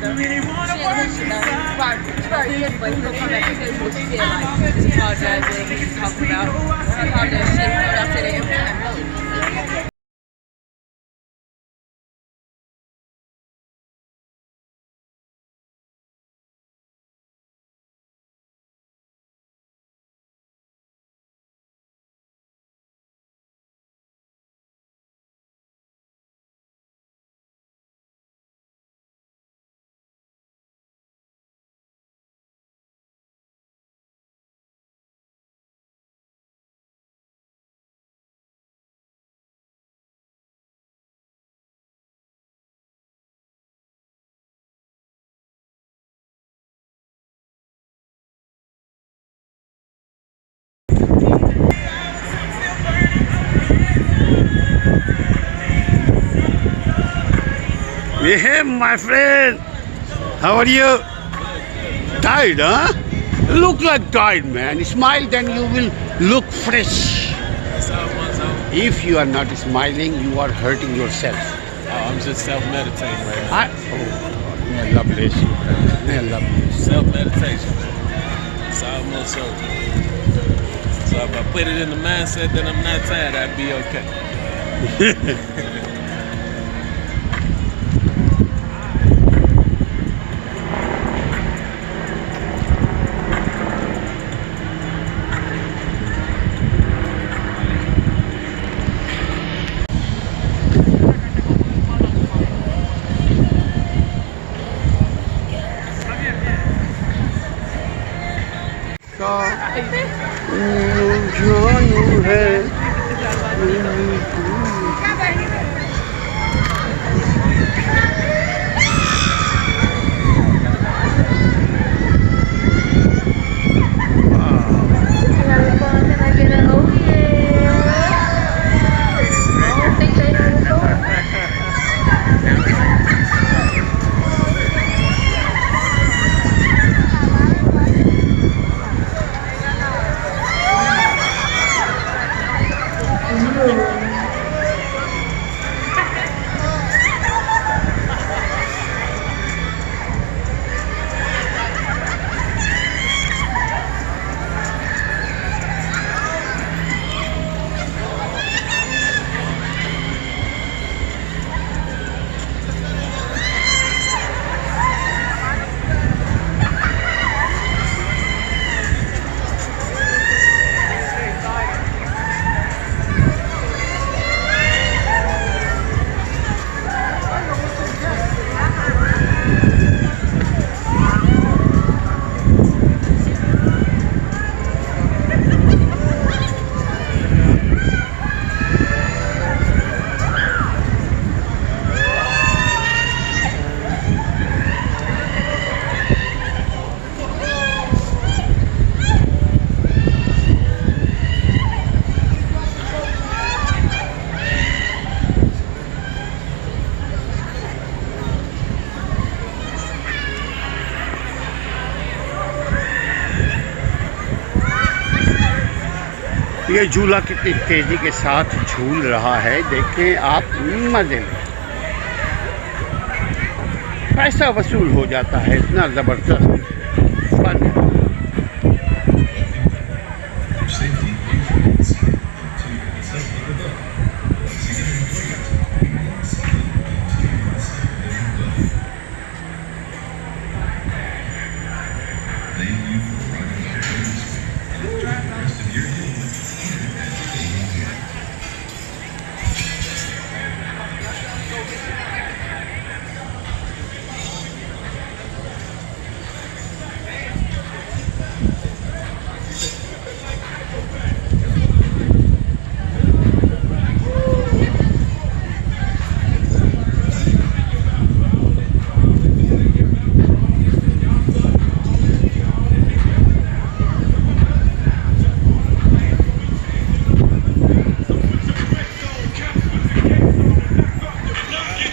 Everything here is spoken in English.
though. She ain't gonna hit shit though. She already did, but he gonna come back and tell you what she said. Like, just apologize and what you talking about. She apologize shit. You know, I say that every time, really. Yeah, my friend. How are you? Tired, huh? Look like tired, man. Smile, then you will look fresh. If you are not smiling, you are hurting yourself. Oh, I'm just self-meditating right now. May Allah bless you. May Allah bless you. Self-meditation. It's almost over. So if I put it in the mindset that I'm not tired, I'd be okay. जानू है ये झूला कितनी तेजी के साथ झूल रहा है, देखें आप, मजे लें। पैसा वसूल हो जाता है, इतना ज़बरदस्त।